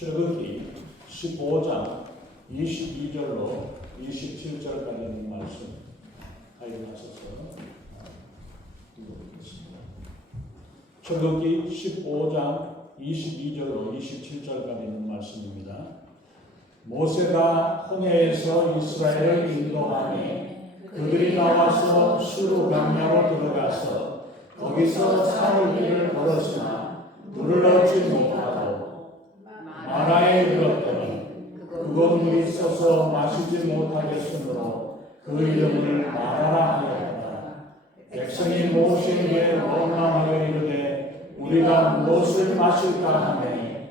출애굽기 15장 22절로 27절까지 있는 말씀 가져가셔서 읽어보겠습니다. 출애굽기 15장 22절로 27절까지 있는 말씀입니다. 모세가 홍해에서 이스라엘을 인도하니 그들이 나와서 수르 광야로 들어가서 거기서 사흘길을 걸었으나 물을 얻지 못하고 마라에 이르렀더니 그곳 물이 써서 마시지 못하겠으므로 그 이름을 마라라 하였다. 백성이 모세에게 원망하여 이르되 우리가 무엇을 마실까 하매니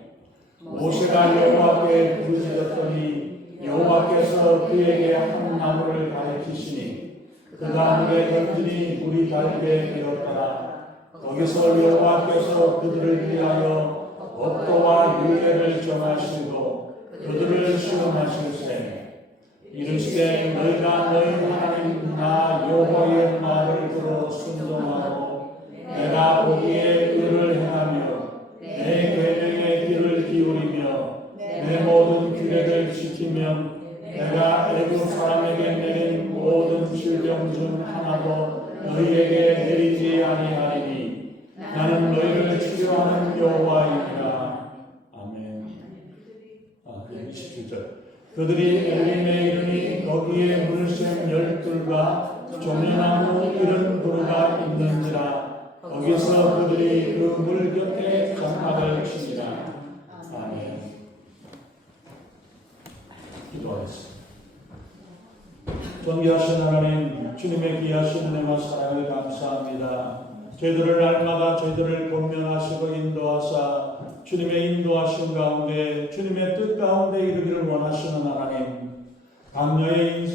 모세가 여호와께 부르짖었더니 여호와께서 그에게 한 나무를 가르치시니 그 나무에 던지니 물이 달게 되었더라. 거기서 여호와께서 그들을 위하여 법도와 율례를 정하시고 그들을 시험하실세 이르시되 너희가 너희 하나님 나 여호와의 말을 들어 순종하고 내가 보기에 의를 행하며 내 계명의 귀를 기울이며 내 모든 규례를 지키면 내가 애굽 사람에게 내린 모든 질병 중 하나도 너희에게 내리지 아니하리니 나는 너희를 치료하는 여호와이니라. 아멘. 27절. 그들이 엘림에 이르니 거기에 물샘 12과 종려나무 이런 부르가 있는지라. 거기서 그들이 그 물 곁에 장막을 치니라. 아멘. 기도하겠습니다. 존귀하신 하나님, 주님의 귀하신 은혜와 사랑을 감사합니다. 저희들을 날마다 저희들을 권면하시고 인도하사 주님의 인도하신 가운데 주님의 뜻 가운데 이르기를 원하시는 하나님, 강야의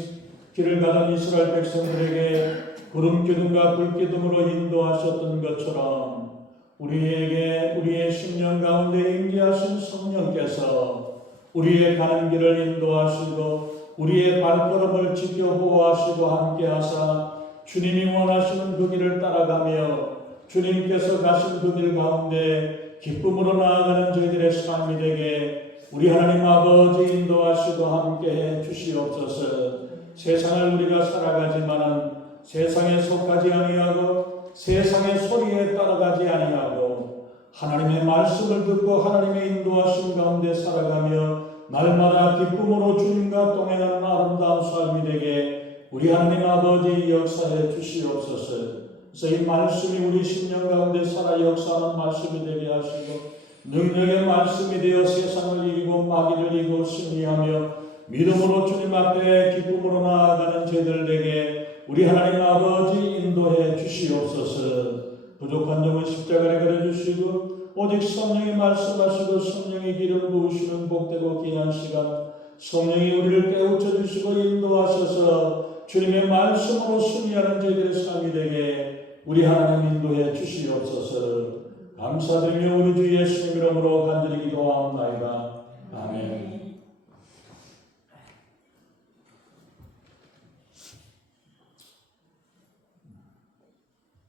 길을 가던 이스라엘 백성들에게 구름 기둥과 불 기둥으로 인도하셨던 것처럼 우리에게 우리의 심령 가운데 임재하신 성령께서 우리의 가는 길을 인도하시고 우리의 발걸음을 지켜 보호하시고 함께하사 주님이 원하시는 그 길을 따라가며 주님께서 가신 그 길 가운데 기쁨으로 나아가는 저희들의 삶이 되게 우리 하나님 아버지 인도하시고 함께해 주시옵소서. 세상을 우리가 살아가지만은 세상에 속하지 아니하고 세상의 소리에 따라가지 아니하고 하나님의 말씀을 듣고 하나님의 인도하심 가운데 살아가며 날마다 기쁨으로 주님과 동행하는 아름다운 삶이 되게 우리 하나님 아버지 역사해 주시옵소서. 그래서 이 말씀이 우리 심령 가운데 살아 역사하는 말씀이 되게 하시고 능력의 말씀이 되어 세상을 이기고 마귀를 이기고 승리하며 믿음으로 주님 앞에 기쁨으로 나아가는 저희들 되게 우리 하나님 아버지 인도해 주시옵소서. 부족한 점은 십자가에 그려주시고 오직 성령이 말씀하시고 성령이 기름 부으시는 복되고 귀한 시간 성령이 우리를 깨우쳐 주시고 인도하셔서 주님의 말씀으로 승리하는 저희들의 삶이 되게 우리 하나님 인도해 주시옵소서. 감사드리며 우리 주 예수님 이름으로 간절히 기도하옵나이다. 아멘.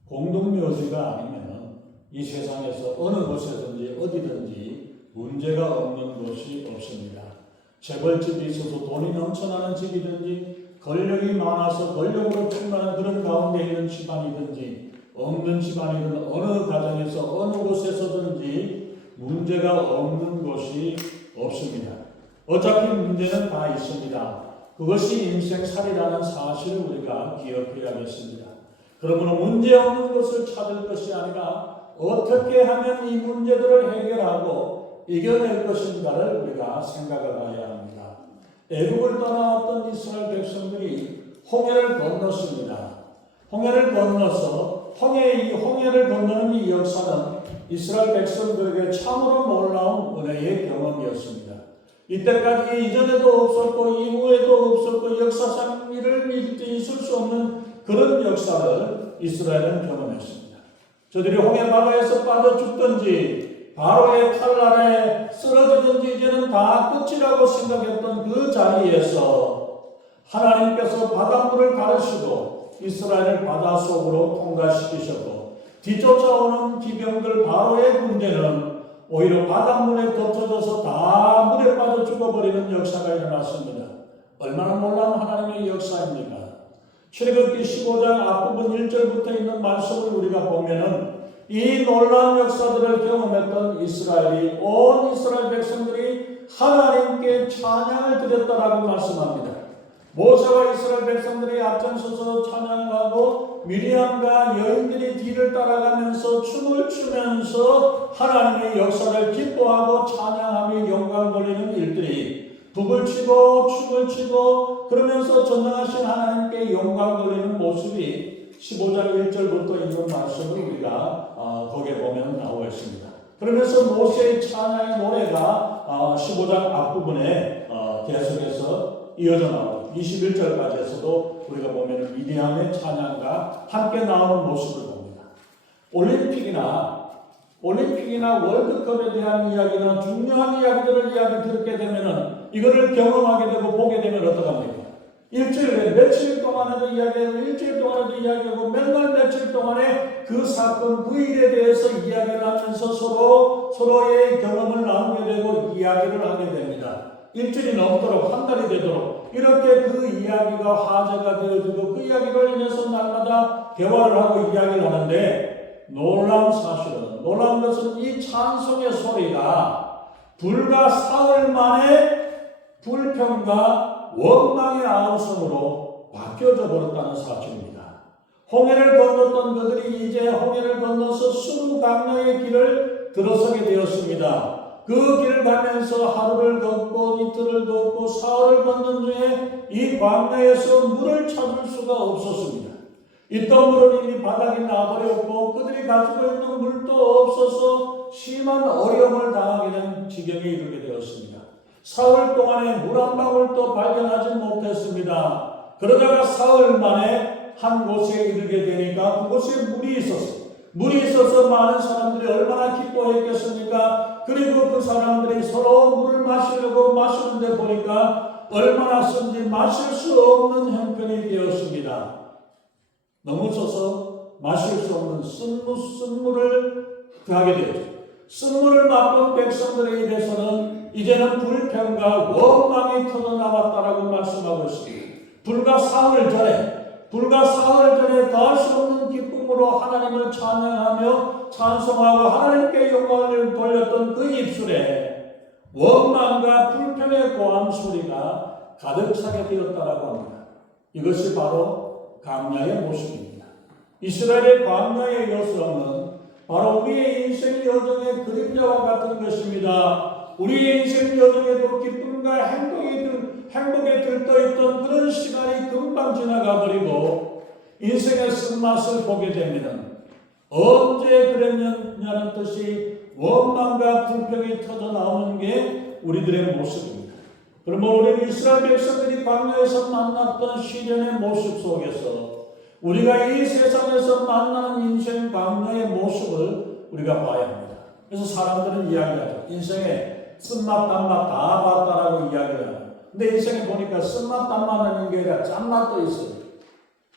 공동묘지가 아니면 이 세상에서 어느 곳에든지 어디든지 문제가 없는 곳이 없습니다. 재벌집이 있어서 돈이 넘쳐나는 집이든지 권력이 많아서 권력으로 충만한 그런 가운데 있는 집안이든지 없는 집안이든 어느 가정에서 어느 곳에서든지 문제가 없는 곳이 없습니다. 어차피 문제는 다 있습니다. 그것이 인생살이라는 사실을 우리가 기억해야겠습니다. 그러므로 문제 없는 것을 찾을 것이 아니라 어떻게 하면 이 문제들을 해결하고 이겨낼 것인가를 우리가 생각해봐야 합니다. 애국을 떠나왔던 이스라엘 백성들이 홍해를 건넜습니다. 홍해를 건너서 홍해를 건너는 이 역사는 이스라엘 백성들에게 참으로 놀라운 은혜의 경험이었습니다. 이때까지 이전에도 없었고 이후에도 없었고 역사상 이를 있을 수 없는 그런 역사를 이스라엘은 경험했습니다. 저들이 홍해 바다에서 빠져 죽든지 바로의 칼날에 쓰러지든지 이제는 다 끝이라고 생각했던 그 자리에서 하나님께서 바닷물을 가르시고 이스라엘을 바다 속으로 통과시키셨고 뒤쫓아오는 기병들 바로의 군대는 오히려 바닷물에 덮쳐져서 다 얼마나 놀라운 하나님의 역사입니까? 출애굽기 15장 앞부분 1절부터 있는 말씀을 우리가 보면은 이 놀라운 역사들을 경험했던 이스라엘이 온 이스라엘 백성들이 하나님께 찬양을 드렸다라고 말씀합니다. 모세와 이스라엘 백성들이 앞장서서 찬양을 하고 미리암과 여인들이 뒤를 따라가면서 춤을 추면서 하나님의 역사를 기뻐하고 찬양하며 영광 돌리는 일들이 북을 치고 춤을 추고 그러면서 전능하신 하나님께 영광 돌리는 모습이 15장 1절부터 있는 말씀을 우리가 거기에 보면 나오고 있습니다. 그러면서 모세의 찬양의 노래가 15장 앞부분에 계속해서 이어져 나오고 21절까지에서도 우리가 보면 미디안의 찬양과 함께 나오는 모습을 봅니다. 올림픽이나 월드컵에 대한 이야기나 중요한 이야기들을 듣게 되면은 이거를 경험하게 되고 보게 되면 어떡합니까? 일주일에 며칠 동안에도 이야기하고 일주일 동안에도 이야기하고 맨날 며칠 동안에 그 사건 그 일에 대해서 이야기를 하면서 서로의 경험을 나누게 되고 이야기를 하게 됩니다. 일주일이 넘도록 한 달이 되도록 이렇게 그 이야기가 화제가 되어지고 그 이야기로 인해서 날마다 대화를 하고 이야기를 하는데 놀라운 것은 이 찬송의 소리가 불과 사흘 만에 불평과 원망의 아우성으로 바뀌어져 버렸다는 사실입니다. 홍해를 건넜던 그들이 이제 홍해를 건너서 수르강야의 길을 들어서게 되었습니다. 그 길을 가면서 하루를 걷고 이틀을 걷고 사흘을 걷는 중에 이 광야에서 물을 찾을 수가 없었습니다. 있던 물은 이미 바닥이 나버렸고 그들이 가지고 있는 물도 없어서 심한 어려움을 당하게 된 지경에 이르게 되었습니다. 사흘 동안에 물 한 방울도 발견하지 못했습니다. 그러다가 사흘 만에 한 곳에 이르게 되니까 그곳에 물이 있어서 많은 사람들이 얼마나 기뻐했겠습니까? 그리고 그 사람들이 서로 물을 마시려고 마시는데 보니까 얼마나 쓴지 마실 수 없는 형편이 되었습니다. 너무 써서 마실 수 없는 쓴물을 하게 되었죠. 쓴물을 맛본 백성들에 대해서는 이제는 불평과 원망이 터져나왔다라고 말씀하고 있습니다. 불과 사흘 전에 더할 수 없는 기쁨으로 하나님을 찬양하며 찬송하고 하나님께 영광을 돌렸던 그 입술에 원망과 불평의 고함 소리가 가득 차게 되었다라고 합니다. 이것이 바로 광야의 모습입니다. 이스라엘의 광야의 여성은 바로 우리의 인생 여정의 그림자와 같은 것입니다. 우리의 인생 여정에도 기쁨과 행복에 들떠있던 그런 시간이 금방 지나가 버리고 인생의 쓴맛을 보게 되면 언제 그랬냐는 뜻이 원망과 불평이 터져 나오는 게 우리들의 모습입니다. 그러면 우리는 이스라엘 백성들이 광야에서 만났던 시련의 모습 속에서 우리가 이 세상에서 만나는 인생 광야의 모습을 우리가 봐야 합니다. 그래서 사람들은 이야기하죠. 인생에 쓴맛, 단맛 다 봤다라고 이야기를 해요. 근데 인생에 보니까 쓴맛, 단맛은 게 아니라 짠맛도 있어요.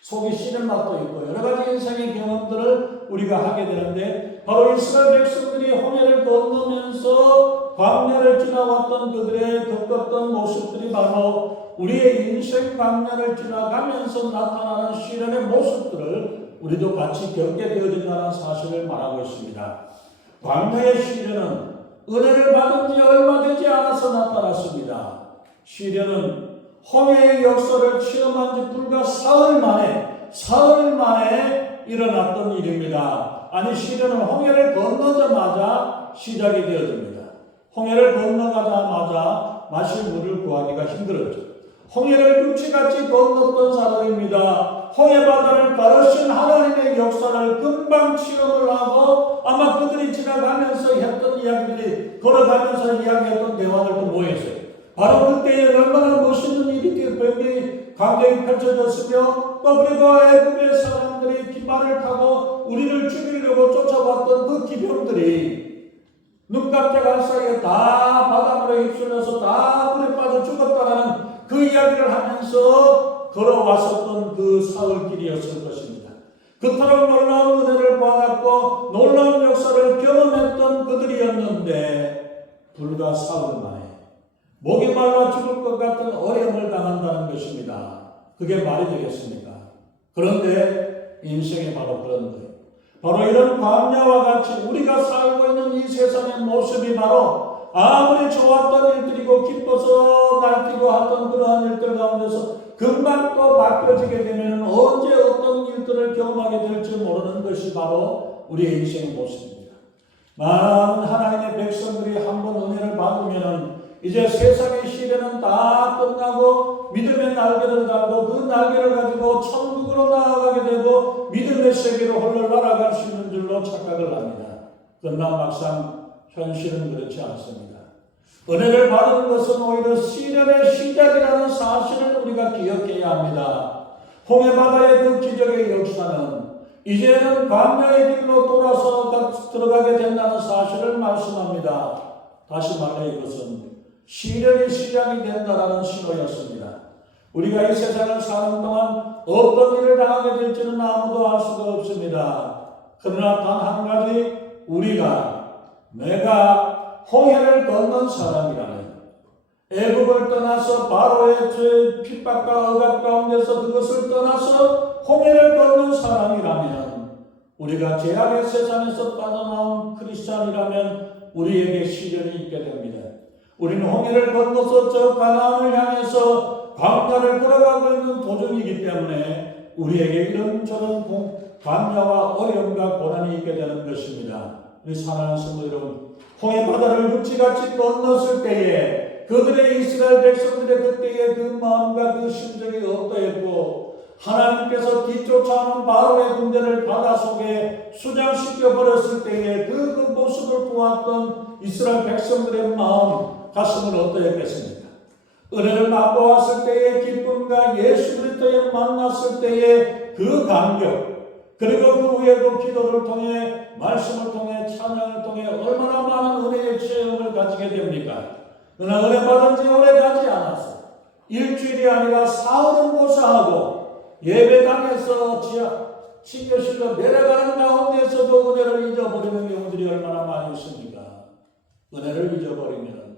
속이 시린 맛도 있고 여러 가지 인생의 경험들을 우리가 하게 되는데 바로 이스라엘 백성들이 홍해를 건너면서 광야를 지나왔던 그들의 겪었던 모습들이 바로 우리의 인생 광야를 지나가면서 나타나는 시련의 모습들을 우리도 같이 겪게 되어진다는 사실을 말하고 있습니다. 광야의 시련은 은혜를 받은 지 얼마 되지 않아서 나타났습니다. 시련은 홍해의 역사를 체험한 지 불과 사흘 만에 일어났던 일입니다. 아니 시련은 홍해를 건너자마자 시작이 되어집니다. 홍해를 건너가자마자 마실 물을 구하기가 힘들었죠. 홍해를 육지같이 건넜던 사람입니다. 홍해바다를 가르신 하나님의 역사를 금방 체험을 하고 아마 그들이 지나가면서 했던 이야기들이 걸어가면서 이야기했던 대화들도 모였어요. 바로 그때에 얼마나 멋있는 일이 광경이 펼쳐졌으며 또 그리고 애굽의 사람들이 깃발을 타고 우리를 죽이려고 쫓아왔던 그 기병들이 눈깜짝할 사이에 다 바닷물에 휩쓸려서 다 물에 빠져 죽었다라는 그 이야기를 하면서 걸어왔었던 그 사흘길이었을 것입니다. 그토록 놀라운 은혜를 받았고 놀라운 역사를 경험했던 그들이었는데 불과 사흘 만에 목이 말라 죽을 것 같은 어려움을 당한다는 것입니다. 그게 말이 되겠습니까? 그런데 인생이 바로 그런 거예요. 바로 이런 광야와 같이 우리가 살고 있는 이 세상의 모습이 바로 아무리 좋았던 일들이고 기뻐서 날뛰고 하던 그러한 일들 가운데서 금방 또 바뀌어지게 되면 언제 어떤 일들을 경험하게 될지 모르는 것이 바로 우리의 인생의 모습입니다. 많은 하나님의 백성들이 한번 은혜를 받으면 이제 세상의 시대는 다 끝나고 믿음의 날개를 달고 그 날개를 가지고 천국으로 나아가게 되고 믿음의 세계로 홀로 날아갈 수 있는 줄로 착각을 합니다. 그러나 막상 현실은 그렇지 않습니다. 은혜를 받은 것은 오히려 시련의 시작이라는 사실을 우리가 기억해야 합니다. 홍해바다의 그 기적의 역사는 이제는 광야의 길로 돌아서 들어가게 된다는 사실을 말씀합니다. 다시 말해 이것은 시련이 시작이 된다라는 신호였습니다. 우리가 이 세상을 사는 동안 어떤 일을 당하게 될지는 아무도 알 수가 없습니다. 그러나 단 한 가지 내가 홍해를 건넌 사람이라면 애굽을 떠나서 바로의 핍박과 억압 가운데서 그것을 떠나서 홍해를 건넌 사람이라면 우리가 죄악의 세상에서 빠져나온 크리스찬이라면 우리에게 시련이 있게 됩니다. 우리는 홍해를 건너서 저 가나안을 향해서 광야를 걸어가고 있는 도중이기 때문에 우리에게 이런저런 광야와 어려움과 고난이 있게 되는 것입니다. 우리 사랑하는 성도 여러분, 홍해바다를 육지같이 건넜을 때에 그들의 이스라엘 백성들의 그때의 그 마음과 그 심정이 어떠했고 하나님께서 뒤쫓아오는 바로의 군대를 바다 속에 수장시켜 버렸을 때에 그 모습을 보았던 이스라엘 백성들의 마음 가슴은 어떠했겠습니까? 은혜를 맛보았을 때의 기쁨과 예수 그리스도에 만났을 때의 그 감격, 그리고 그 후에도 기도를 통해 말씀을 통해 찬양을 통해 얼마나 많은 은혜의 체험을 가지게 됩니까? 그러나 은혜 받은 지 오래가지 않았어. 일주일이 아니라 사흘은 고사하고 예배당에서 지켜실로 내려가는 가운데서도 은혜를 잊어버리는 경우들이 얼마나 많이 있습니까? 은혜를 잊어버리면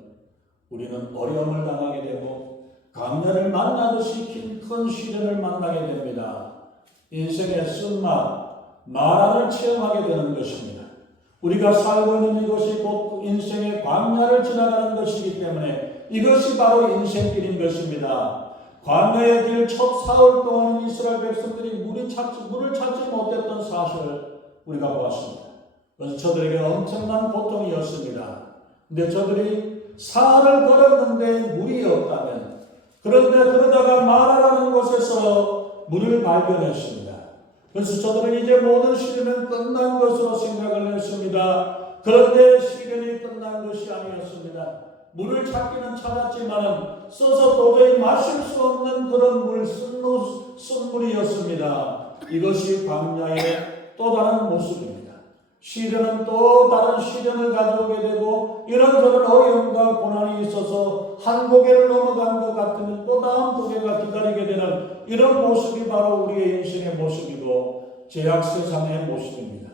우리는 어려움을 당하게 되고 광야를 만나듯이 큰 시련을 만나게 됩니다. 인생의 쓴맛, 마라를 체험하게 되는 것입니다. 우리가 살고 있는 이것이 곧 인생의 광야를 지나가는 것이기 때문에 이것이 바로 인생길인 것입니다. 광야의 길 첫 사흘 동안은 이스라엘 백성들이 물을 찾지 못했던 사실을 우리가 보았습니다. 그래서 저들에게 엄청난 고통이었습니다. 근데 저들이 사흘을 걸었는데 물이 없다면, 그런데 그러다가 마라라는 곳에서 물을 발견했습니다. 그래서 저들은 이제 모든 시련은 끝난 것으로 생각을 했습니다. 그런데 시련이 끝난 것이 아니었습니다. 물을 찾기는 찾았지만 써서 도저히 마실 수 없는 그런 쓴물이었습니다. 이것이 광야의 또 다른 모습입니다. 시련은 또 다른 시련을 가져오게 되고 이런저런 어려움과 고난이 있어서 한 고개를 넘어간 것 같으면 또 다음 고개가 기다리게 되는 이런 모습이 바로 우리의 인생의 모습이고 죄악 세상의 모습입니다.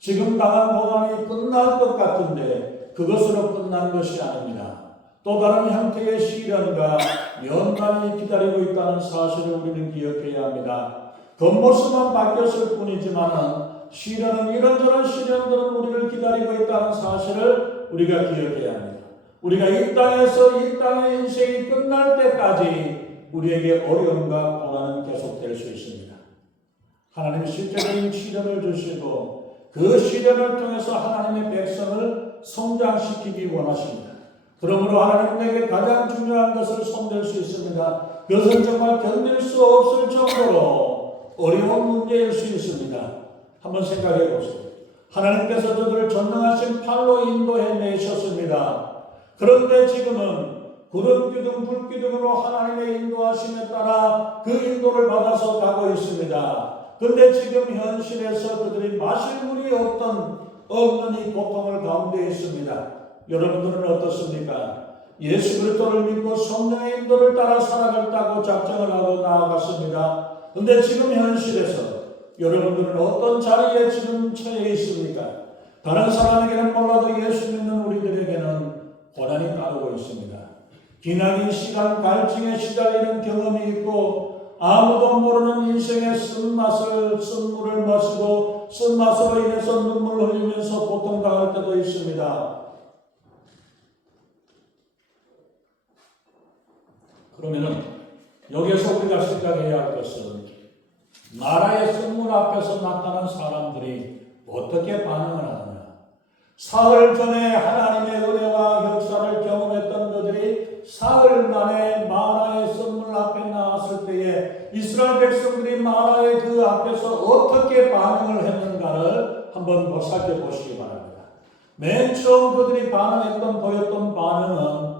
지금 당한 고난이 끝날 것 같은데 그것으로 끝난 것이 아닙니다. 또 다른 형태의 시련과 연단이 기다리고 있다는 사실을 우리는 기억해야 합니다. 겉모습만 바뀌었을 뿐이지만 시련은 이런저런 시련들은 우리를 기다리고 있다는 사실을 우리가 기억해야 합니다. 우리가 이 땅에서 이 땅의 인생이 끝날 때까지 우리에게 어려움과 고난은 계속될 수 있습니다. 하나님이 실제적인 시련을 주시고 그 시련을 통해서 하나님의 백성을 성장시키기 원하십니다. 그러므로 하나님에게 가장 중요한 것을 손댈 수 있습니다. 그것은 정말 견딜 수 없을 정도로 어려운 문제일 수 있습니다. 한번 생각해 보세요. 하나님께서 저들을 전능하신 팔로 인도해 내셨습니다. 그런데 지금은 구름기둥 불기둥으로 하나님의 인도하심에 따라 그 인도를 받아서 가고 있습니다. 그런데 지금 현실에서 그들이 마실 물이 없는 이 고통을 가운데 있습니다. 여러분들은 어떻습니까? 예수 그리스도를 믿고 성령의 인도를 따라 살아가겠다고 작정을 하고 나아갔습니다. 그런데 지금 현실에서 여러분들은 어떤 자리에 지금 처해 있습니까? 다른 사람에게는 몰라도 예수 믿는 우리들에게는 고난이 따르고 있습니다. 기나긴 시간 갈증에 시달리는 경험이 있고 아무도 모르는 인생의 쓴물을 마시고 쓴맛으로 인해서 눈물 흘리면서 고통당할 때도 있습니다. 그러면은 여기에서 우리가 생각해야 할 것은 나라의 쓴물 앞에서 나타난 사람들이 어떻게 반응을 하느냐. 사흘 전에 하나님의 은혜와 역사를 경험했던 그들이 사흘 만에 마라의 선물 앞에 나왔을 때에 이스라엘 백성들이 마라의 그 앞에서 어떻게 반응을 했는가를 한번 보살펴 보시기 바랍니다. 맨 처음 그들이 보였던 반응은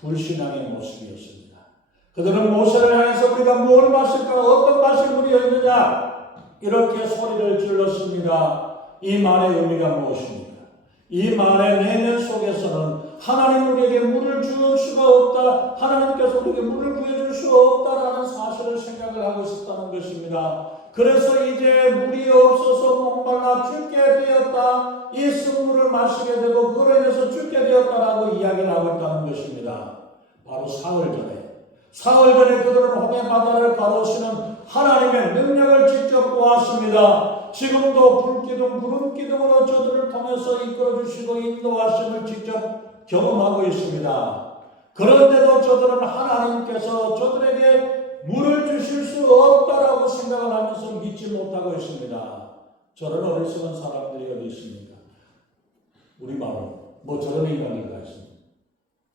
불신앙의 모습이었습니다. 그들은 모세를 향해서 우리가 뭘 마실까? 어떤 맛이 우리였느냐? 이렇게 소리를 질렀습니다. 이 말의 의미가 무엇입니까? 이 말의 내면 속에서는 하나님 우리에게 물을 줄 수가 없다. 하나님께서 우리에게 물을 구해줄 수가 없다라는 사실을 생각을 하고 있었다는 것입니다. 그래서 이제 물이 없어서 목말라 죽게 되었다. 이 쓴물을 마시게 되고 그로 인해서 죽게 되었다라고 이야기를 하고 있다는 것입니다. 바로 사흘 전에 그들은 홍해 바다를 가로시는 하나님의 능력을 직접 보았습니다. 지금도 불기둥, 구름기둥으로 저들을 통해서 이끌어주시고 인도하심을 직접 경험하고 있습니다. 그런데도 저들은 하나님께서 저들에게 물을 주실 수 없다라고 생각을 하면서 믿지 못하고 있습니다. 저런 어리석은 사람들이 어디 있습니까? 우리 마음은 저런 인간인가 했습니다.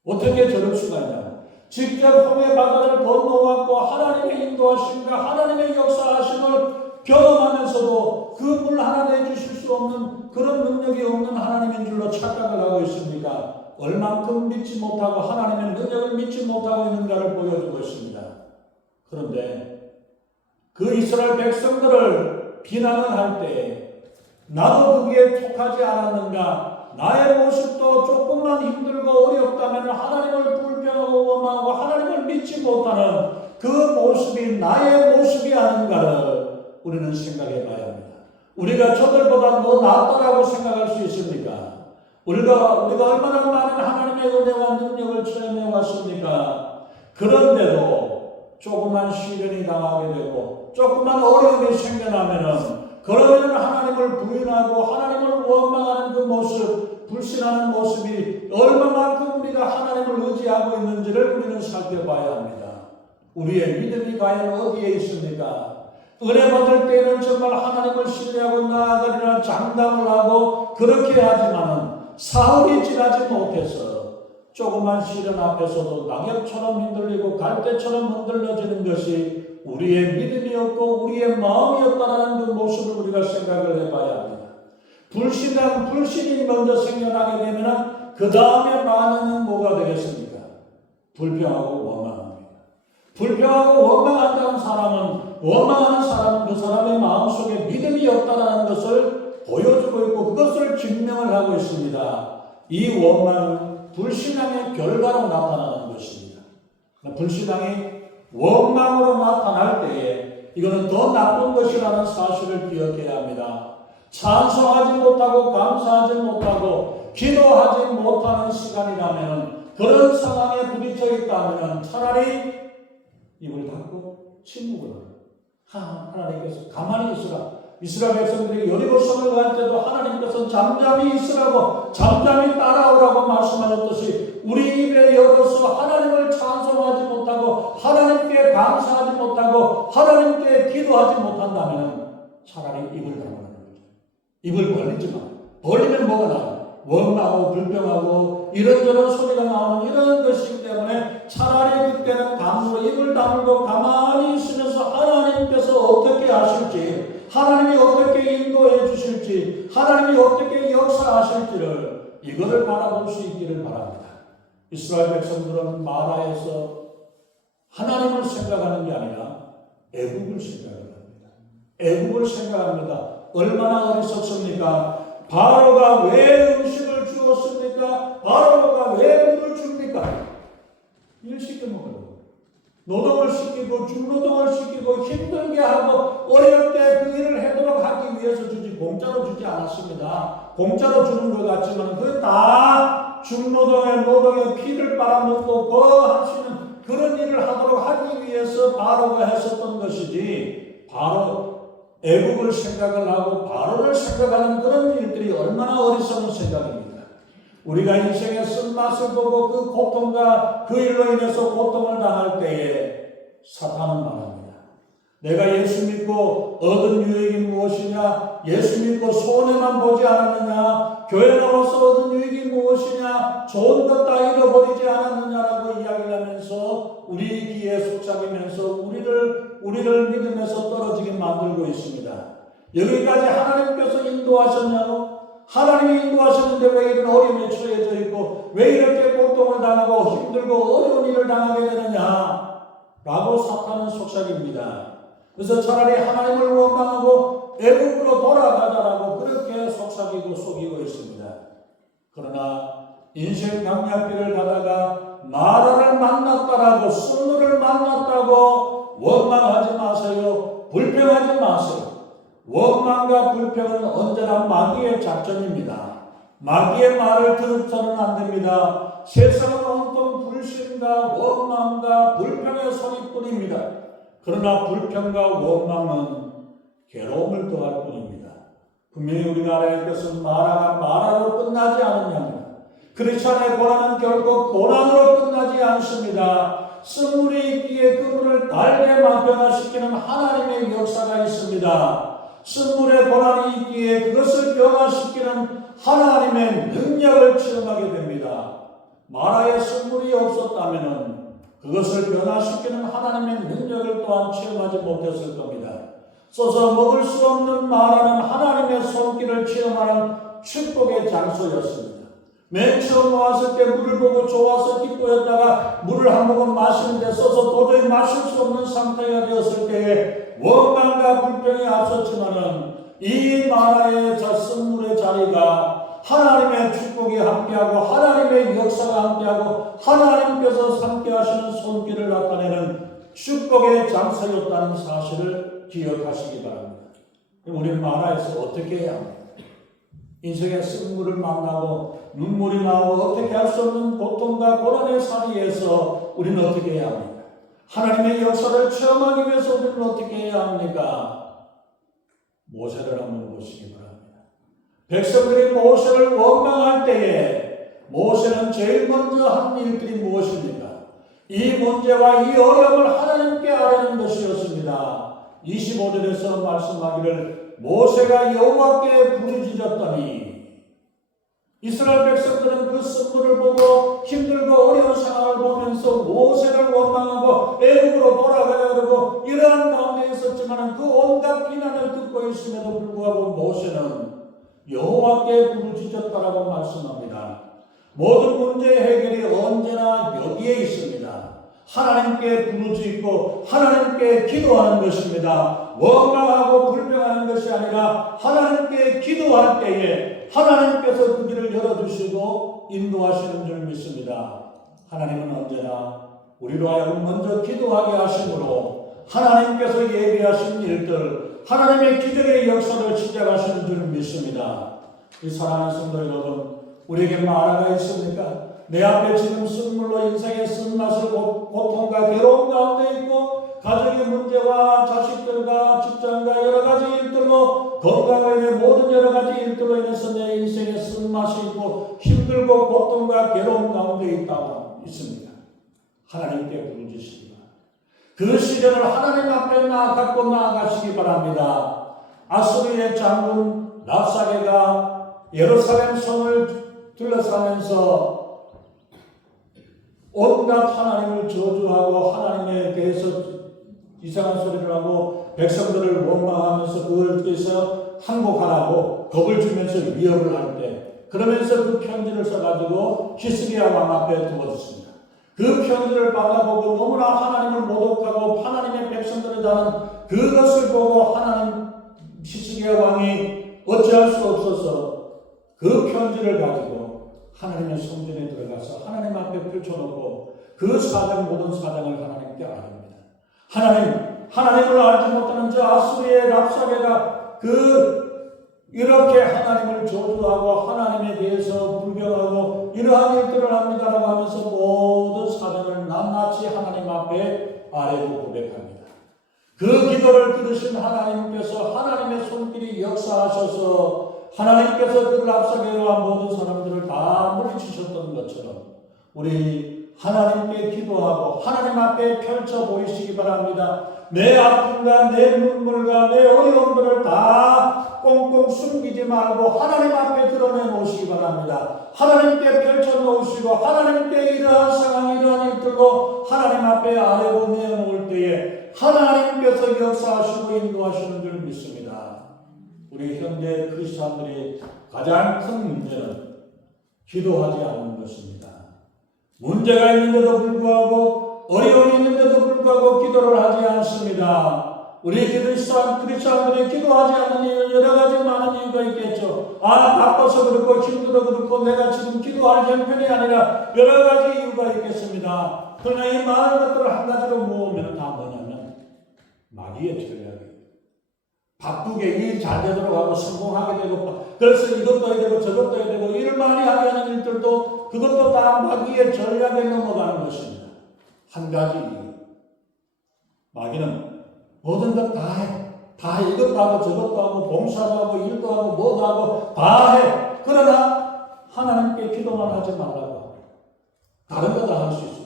어떻게 저럴 수가 있냐? 직접 홍해 바다를 건너왔고 하나님의 인도하심과 하나님의 역사하심을 경험하면서도 그 물 하나 내주실 수 없는 그런 능력이 없는 하나님인 줄로 착각을 하고 있습니다. 얼만큼 믿지 못하고 하나님의 능력을 믿지 못하고 있는가를 보여주고 있습니다. 그런데 그 이스라엘 백성들을 비난을 할 때 나도 거기에 속하지 않았는가? 나의 모습도 조금만 힘들고 어렵다면 하나님을 불평하고 원망하고 하나님을 믿지 못하는 그 모습이 나의 모습이 아닌가를 우리는 생각해 봐야 합니다. 우리가 저들보다 더 낫다라고 생각할 수 있습니까? 우리가 얼마나 많은 하나님의 은혜와 능력을 체험해 왔습니까? 그런데도 조그만 시련이 당하게 되고 조그만 어려움이 생겨나면은 그러면 하나님을 부인하고 하나님을 원망하는 그 모습, 불신하는 모습이 얼마만큼 우리가 하나님을 의지하고 있는지를 우리는 살펴봐야 합니다. 우리의 믿음이 과연 어디에 있습니까? 은혜 받을 때는 정말 하나님을 신뢰하고 나아가리라 장담을 하고 그렇게 하지만은 사흘이 지나지 못해서 조그만 시련 앞에서도 낙엽처럼 흔들리고 갈대처럼 흔들려지는 것이 우리의 믿음이었고 우리의 마음이었다는 그 모습을 우리가 생각을 해봐야 합니다. 불신이 먼저 생겨나게 되면 그 다음에 반응은 뭐가 되겠습니까? 불평하고 원망합니다. 불평하고 원망한다는 사람은 그 사람의 마음속에 믿음이 없다는 것을 보여주고 있고 그것을 증명을 하고 있습니다. 이 원망은 불신앙의 결과로 나타나는 것입니다. 불신앙이 원망으로 나타날 때에 이거는 더 나쁜 것이라는 사실을 기억해야 합니다. 찬송하지 못하고 감사하지 못하고 기도하지 못하는 시간이라면 그런 상황에 부딪혀 있다면 차라리 입을 닫고 침묵을 합니다. 하나님께서 가만히 있으라. 이스라엘 백성들이 여리고성을 갈 때도 하나님께서 잠잠히 있으라고 잠잠히 따라오라고 말씀하셨듯이 우리 입에 열어서 하나님을 찬송하지 못하고 하나님께 감사하지 못하고 하나님께 기도하지 못한다면 차라리 입을 닫는 거죠. 입을 벌리지 마. 벌리면 뭐가 나요? 원망하고 불평하고 이런저런 소리가 나오는 이런 것이기 때문에 차라리 그때는 입을 다물고 가만히 있으면서 하나님께서 어떻게 하실지 하나님이 어떻게 인도해 주실지 하나님이 어떻게 역사하실지를 이거를 바라볼 수 있기를 바랍니다. 이스라엘 백성들은 마라에서 하나님을 생각하는 게 아니라 애국을 생각합니다. 애국을 생각합니다. 얼마나 어리석습니까? 바로가 왜 음식을 주었습니까? 바로가 왜 물을 줍니까? 일 시켜 먹으려고. 노동을 시키고 중노동을 시키고 힘들게 하고 어려울 때 그 일을 하도록 하기 위해서 주지 공짜로 주지 않았습니다. 공짜로 주는 것 같지만 그게 다 중노동의 노동의 피를 빨아먹고 그 위해서 바로가 했었던 것이지, 바로 애국을 생각을 하고 바로를 생각하는 그런 일들이 얼마나 어리석은 생각입니까? 우리가 인생의 쓴맛을 보고 그 고통과 그 일로 인해서 고통을 당할 때에 사탄은 말합니다. 내가 예수 믿고 얻은 유익이 무엇이냐? 예수 믿고 손해만 보지 않았느냐? 교회 나와서 얻은 유익이 무엇이냐? 좋은 것 다 잃어버리지 않았느냐라고 이야기를 하면서 우리 귀에 속삭이면서 우리를 믿음에서 떨어지게 만들고 있습니다. 여기까지 하나님께서 인도하셨냐고? 하나님이 인도하셨는데 왜 이런 어려움에 처해져 있고 왜 이렇게 고통을 당하고 힘들고 어려운 일을 당하게 되느냐? 라고 사탄은 속삭입니다. 그래서 차라리 하나님을 원망하고 애국으로 돌아가자라고 그렇게 속삭이고 속이고 있습니다. 그러나 인생 강약길을 가다가 마라를 만났다라고 순우를 만났다고 원망하지 마세요. 불평하지 마세요. 원망과 불평은 언제나 마귀의 작전입니다. 마귀의 말을 들어서는 안 됩니다. 세상은 온통 불신과 원망과 불평의 소리뿐입니다. 그러나 불평과 원망은 괴로움을 더할 뿐입니다. 분명히 우리나라의 것은 마라가 마라로 끝나지 않느냐입니다. 크리스찬의 고난은 결국 고난으로 끝나지 않습니다. 쓴물이 있기에 그 물을 달게 변화시키는 하나님의 역사가 있습니다. 쓴물에 고난이 있기에 그것을 변화시키는 하나님의 능력을 체험하게 됩니다. 마라에 쓴물이 없었다면 그것을 변화시키는 하나님의 능력을 또한 체험하지 못했을 겁니다. 써서 먹을 수 없는 마라는 하나님의 손길을 체험하는 축복의 장소였습니다. 맨 처음 왔을 때 물을 보고 좋아서 기뻐했다가 물을 한 모금 마시는데 써서 도저히 마실 수 없는 상태가 되었을 때에 원망과 불평이 앞섰지만은 이 마라의 쓴물의 자리가 하나님의 축복이 함께하고 하나님의 역사가 함께하고 하나님께서 함께하시는 손길을 나타내는 축복의 장소였다는 사실을 기억하시기 바랍니다. 우리는 마라에서 어떻게 해야 합니까? 인생의 쓴물을 만나고 눈물이 나오고 어떻게 할 수 없는 고통과 고난의 사이에서 우리는 어떻게 해야 합니까? 하나님의 역사를 체험하기 위해서 우리는 어떻게 해야 합니까? 모세를 한번 보시기 바랍니다. 백성들이 모세를 원망할 때에 모세는 제일 먼저 한 일들이 무엇입니까? 이 문제와 이 어려움을 하나님께 아뢰는 것이었습니다. 25절에서 말씀하기를 모세가 여호와께 부르짖었더니 이스라엘 백성들은 그 쓴물을 보고 힘들고 어려운 상황을 보면서 모세를 원망하고 애국으로 돌아가려 그러고 이러한 가운데 있었지만 그 온갖 비난을 듣고 있음에도 불구하고 모세는 여호와께 부르짖었다라고 말씀합니다. 모든 문제의 해결이 언제나 여기에 있습니다. 하나님께 부르짖고 하나님께 기도하는 것입니다. 원망하고 불평하는 것이 아니라 하나님께 기도할 때에 하나님께서 그 길을 열어주시고 인도하시는 줄 믿습니다. 하나님은 언제나 우리로 하여금 먼저 기도하게 하심으로 하나님께서 예비하신 일들 하나님의 기적의 역사를 시작하시는 줄 믿습니다. 이 사랑하는 성도 여러분, 우리에게 마라가 있습니까? 내 앞에 지금 쓴물로 인생의 쓴맛을 고통과 괴로움 가운데 있고 가정의 문제와 자식들과 직장과 여러 가지 일들로 건강을 위해 모든 여러 가지 일들로 인해서 내 인생의 쓴맛이 있고 힘들고 고통과 괴로움 가운데 있다고 있습니다. 하나님께 부르짖으시기 바랍니다. 그 시련을 하나님 앞에 갖고 나아가시기 바랍니다. 아수르의 장군 랍사게가 예루살렘 성을 둘러싸면서 온갖 하나님을 저주하고 하나님에 대해서 이상한 소리를 하고 백성들을 원망하면서 그걸 위해서 항복하라고 겁을 주면서 위협을 할 때 그러면서 그 편지를 써가지고 히스기야 왕 앞에 두었습니다. 그 편지를 받아보고 너무나 하나님을 모독하고 하나님의 백성들을 다는 그것을 보고 하나님 히스기야 왕이 어찌할 수 없어서 그 편지를 가지고 하나님의 성전에 들어가서 하나님 앞에 펼쳐놓고 그 사장 모든 사장을 하나님께 아뢰입니다. 하나님을 알지 못하는 저 아수리의 랍사게가 그 이렇게 하나님을 저주하고 하나님에 대해서 불평하고 이러한 일들을 합니다라고 하면서 모든 사정을 낱낱이 하나님 앞에 아뢰고 고백합니다. 그 기도를 들으신 하나님께서 하나님의 손길이 역사하셔서 하나님께서 그를 앞서게와 모든 사람들을 다 물리치셨던 것처럼 우리 하나님께 기도하고 하나님 앞에 펼쳐 보이시기 바랍니다. 내 아픔과 내 눈물과 내 어려움들을 다 꽁꽁 숨기지 말고 하나님 앞에 드러내 놓으시기 바랍니다. 하나님께 펼쳐 놓으시고 하나님께 이러한 상황 이러한 일들로 하나님 앞에 아뢰고 내어놓을 때에 하나님께서 역사하시고 인도하시는 줄 믿습니다. 우리 현대 크리스찬들의 가장 큰 문제는 기도하지 않는 것입니다. 문제가 있는데도 불구하고 어려움이 있는데도 불구하고 기도를 하지 않습니다. 우리 크리스찬들이 기도하지 않는 이유는 여러 가지 많은 이유가 있겠죠. 바빠서 그렇고 힘들어 그렇고 내가 지금 기도할 형편이 아니라 여러 가지 이유가 있겠습니다. 그러나 이 많은 것들을 한 가지로 모으면 다 뭐냐면 마귀의 전략이에요. 바쁘게 일 잘 되도록 하고 성공하게 되고 그래서 이것도 해야 되고 저것도 해야 되고 일을 많이 하게 하는 일들도 그것도 다 마귀의 전략에 넘어가는 것입니다. 한 가지 이유. 마귀는 모든 것 다 해. 다 해. 이것도 하고 저것도 하고 봉사도 하고 일도 하고 뭐도 하고 다 해. 그러나 하나님께 기도만 하지 말라고. 다른 거 다 할 수 있어요.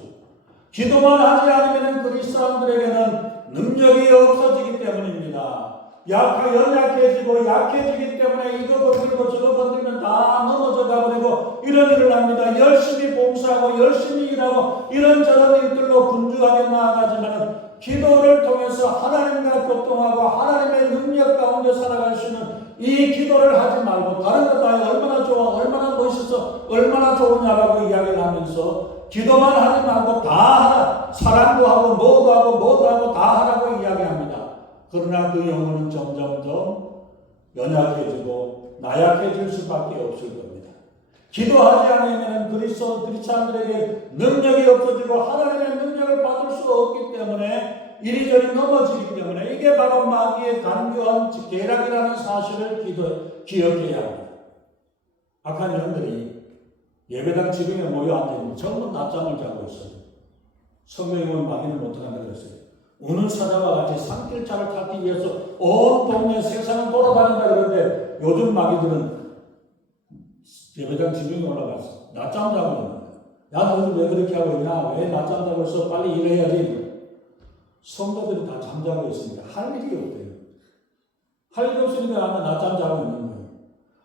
기도만 하지 않으면 그리스도인들에게는 능력이 없어지기 때문입니다. 연약해지고 약해지기 때문에 이거 건들고 저거 건들면 다 넘어져 가버리고 이런 일을 합니다. 열심히 봉사하고 열심히 일하고 이런저런 일들로 분주하게 나아가지만 기도를 통해서 하나님과 교통하고 하나님의 능력 가운데 살아갈 수 있는 이 기도를 하지 말고 다른 것 다 얼마나 좋아 얼마나 멋있어 얼마나 좋으냐라고 이야기를 하면서 기도만 하지 말고 다 하라. 사랑도 하고 뭐도 하고 뭐도 하고 다 하라고 이야기합니다. 그러나 그 영혼은 점점점 연약해지고 나약해질 수밖에 없을 겁니다. 기도하지 않으면 그리스도인들에게 능력이 없어지고 하나님의 능력을 받을 수 없기 때문에 이리저리 넘어지기 때문에 이게 바로 마귀의 간교한 계략이라는 사실을 기억해야 합니다. 악한 영들이 예배당 지붕에 모여 앉아있는 전부 낮잠을 자고 있어요. 성경에 보면 마귀는 어떻게 한다고 그랬어요? 우는 사자와 같이 산길자를 찾기 위해서 온 동네 세상을 돌아다닌다 그러는데 요즘 마귀들은 예배당 지붕에 올라갔어. 낮잠 자고 있는 거야. 야, 너는 왜 그렇게 하고 있냐? 왜 낮잠 자고 있어? 빨리 일해야지. 성도들이 다 잠자고 있습니다. 할 일이 없대요. 할 일 없으니까 낮잠 자고 있는 거예요.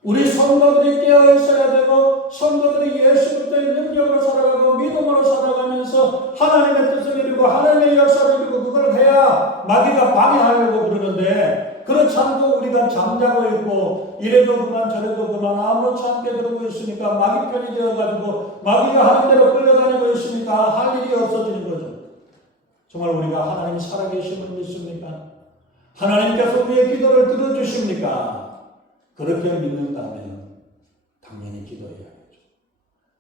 우리 성도들이 깨어 있어야 되고 성도들이 예수 그리스도의 능력으로 살아가고 믿음으로 살아가면서 하나님의 뜻을 이루고 하나님의 역사를 이루고 그걸 해야 마귀가 방해하려고 그러는데 그렇지 않고 우리가 잠자고 있고 이래도 그만 저래도 그만 아무렇지 않게 그러고 있으니까 마귀 편이 되어가지고 마귀가 하는 대로 끌려다니고 있으니까 할 일이 없어지는 거죠. 정말 우리가 하나님 살아계심을 믿습니까? 하나님께서 우리의 기도를 들어주십니까? 그렇게 믿는다면 당연히 기도해야겠죠.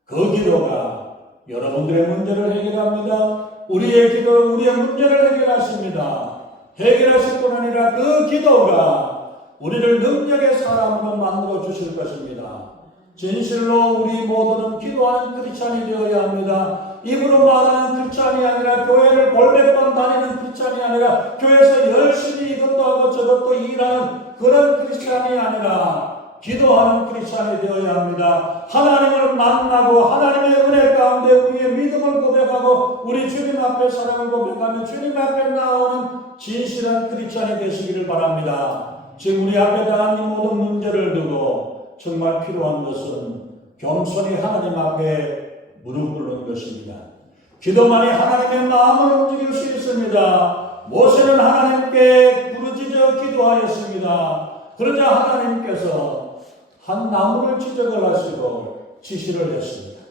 그 기도가 여러분들의 문제를 해결합니다. 우리의 기도, 우리의 문제를 해결하십니다. 해결하실 뿐 아니라 그 기도가 우리를 능력의 사람으로 만들어 주실 것입니다. 진실로 우리 모두는 기도하는 크리스찬이 되어야 합니다. 입으로 말하는 크리스찬이 아니라 교회를 볼백번 다니는 크리스찬이 아니라 교회에서 열심히 이것도 하고 저것도 일하는 그런 크리스찬이 아니라 기도하는 크리스찬이 되어야 합니다. 하나님을 만나고 하나님의 은혜 가운데 우리의 믿음을 고백하고 우리 주님 앞에 사랑을 고백하며 주님 앞에 나오는 진실한 크리스찬이 되시기를 바랍니다. 지금 우리 앞에 당한 이 모든 문제를 두고 정말 필요한 것은 겸손히 하나님 앞에 무릎 꿇는 것입니다. 기도만이 하나님의 마음을 움직일 수 있습니다. 모세는 하나님께 부르짖어 기도하였습니다. 그러자 하나님께서 한 나무를 지적을 하시고 지시를 했습니다.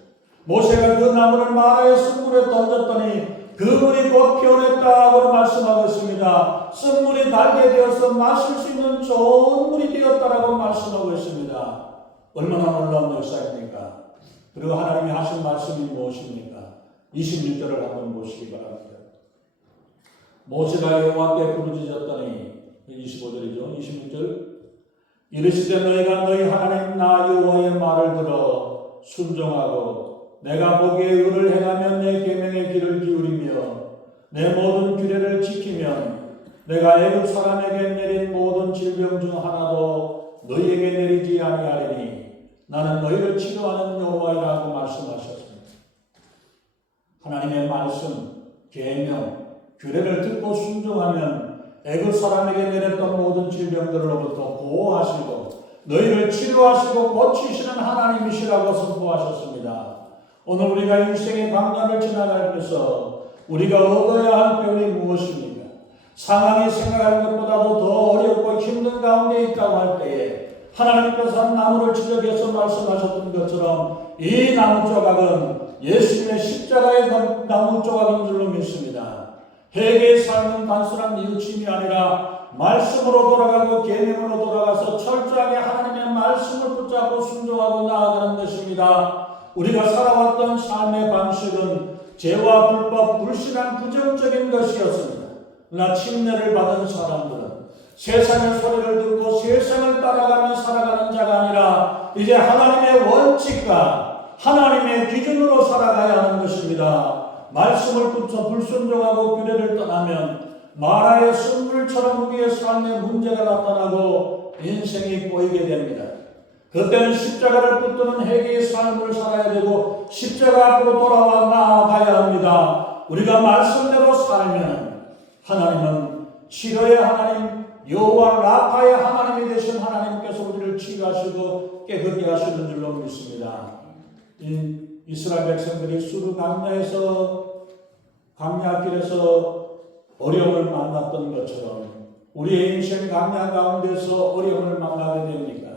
모세가 그 나무를 마라의 쓴물에 던졌더니 그 물이 곧 피어났다고 말씀하고 있습니다. 쓴물이 달게 되어서 마실 수 있는 좋은 물이 되었다라고 말씀하고 있습니다. 얼마나 놀라운 역사입니까? 그리고 하나님이 하신 말씀이 무엇입니까? 26절을 한번 보시기 바랍니다. 모세가 여호와께 부르짖었더니 25절이죠. 26절 이르시되 너희가 너희 하나님 나 여호와의 말을 들어 순종하고 내가 보기에 의를 행하며 내 계명의 귀를 기울이며 내 모든 규례를 지키면 내가 애굽 사람에게 내린 모든 질병 중 하나도 너희에게 내리지 아니하리니 나는 너희를 치료하는 여호와이라고 말씀하셨습니다. 하나님의 말씀, 계명, 규례를 듣고 순종하면 애굽 사람에게 내렸던 모든 질병들로부터 보호하시고 너희를 치료하시고 고치시는 하나님이시라고 선포하셨습니다. 오늘 우리가 인생의 광야를 지나가면서 우리가 얻어야 할 교훈이 무엇입니까? 상황이 생각하는 것보다도 더 어렵고 힘든 가운데 있다고 할 때에 하나님께서 한 나무를 지적해서 말씀하셨던 것처럼 이 나무 조각은 예수님의 십자가의 나무 조각인 줄로 믿습니다. 회개의 삶은 단순한 뉘우침이 아니라 말씀으로 돌아가고 계명으로 돌아가서 철저하게 하나님의 말씀을 붙잡고 순종하고 나아가는 것입니다. 우리가 살아왔던 삶의 방식은 죄와 불법, 불신한 부정적인 것이었습니다. 그러나 침례를 받은 사람들은 세상의 소리를 듣고 세상을 따라가며 살아가는 자가 아니라 이제 하나님의 원칙과 하나님의 기준으로 살아가야 하는 것입니다. 말씀을 붙여 불순종하고 규례를 떠나면 마라의 쓴물처럼 우리의 삶에 문제가 나타나고 인생이 꼬이게 됩니다. 그때는 십자가를 붙드는 회개의 삶을 살아야 되고 십자가 앞으로 돌아와 나아가야 합니다. 우리가 말씀대로 살면 하나님은 치료의 하나님, 여호와 라파의 하나님이 되신 하나님께서 우리를 치유하시고 깨끗게 하시는 줄로 믿습니다. 이스라엘 백성들이 수르 강야길에서 어려움을 만났던 것처럼 우리의 인생 강야 가운데서 어려움을 만나게 됩니까?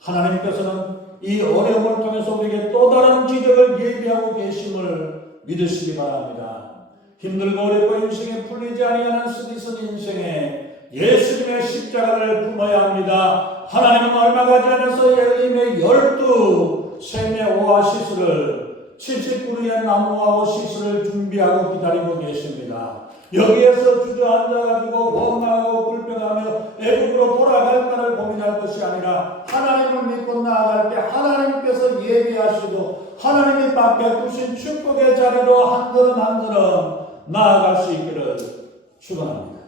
하나님께서는 이 어려움을 통해서 우리에게 또 다른 기적을 예비하고 계심을 믿으시기 바랍니다. 힘들고 어렵고 인생에 풀리지 아니하는 쓰디쓴 인생에 예수님의 십자가를 품어야 합니다. 하나님은 얼마 가지 않아서 엘림의 12 샘의 오아시스를 79리의 나무와 오시스를 준비하고 기다리고 계십니다. 여기에서 주저앉아가지고 원망하고 불평하며 애국으로 돌아갈까를 고민할 것이 아니라 하나님을 믿고 나아갈 때 하나님께서 예비하시고 하나님이 베푸신 축복의 자리로 한 걸음 한 걸음 나아갈 수 있기를 축원합니다.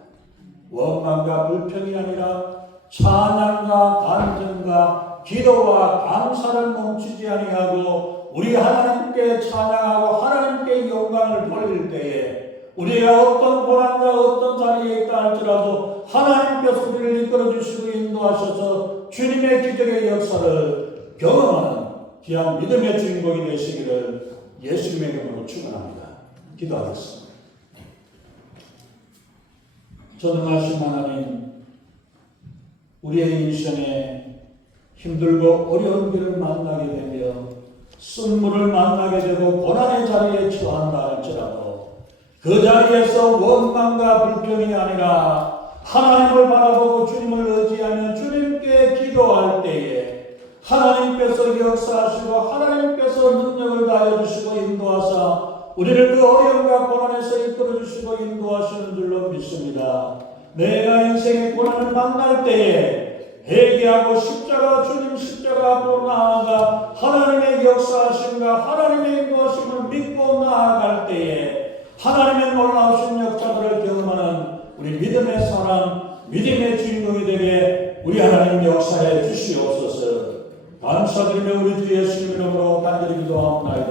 원망과 불평이 아니라 찬양과 간증과 기도와 감사를 멈추지 아니하고 우리 하나님께 찬양하고 하나님께 영광을 돌릴 때에 우리가 어떤 고난과 어떤 자리에 있다 할지라도 하나님께서 우리를 이끌어주시고 인도하셔서 주님의 기적의 역사를 경험하는 귀한 믿음의 주인공이 되시기를 예수님의 이름으로 축원합니다. 기도하겠습니다. 전능하신 하나님, 우리의 인생에 힘들고 어려운 길을 만나게 되며 쓴물을 만나게 되고 고난의 자리에 처한다 할지라도 그 자리에서 원망과 불평이 아니라 하나님을 바라보고 주님을 의지하며 주님께 기도할 때에 하나님께서 역사하시고 하나님께서 능력을 다하여 주시고 인도하사 우리를 그 어려움과 고난에서 이끌어주시고 인도하시는 줄로 믿습니다. 내가 인생의 고난을 만날 때에 회개하고 주님 십자가 앞으로 나아가 하나님의 역사하심과 하나님의 인도하심을 믿고 나아갈 때에 하나님의 놀라우신 역사들을 경험하는 우리 믿음의 사람, 믿음의 주인공이 되게 우리 하나님 역사해 주시옵소서. 감사드리며 우리 주 예수 이름으로 간절히 기도하옵나이다.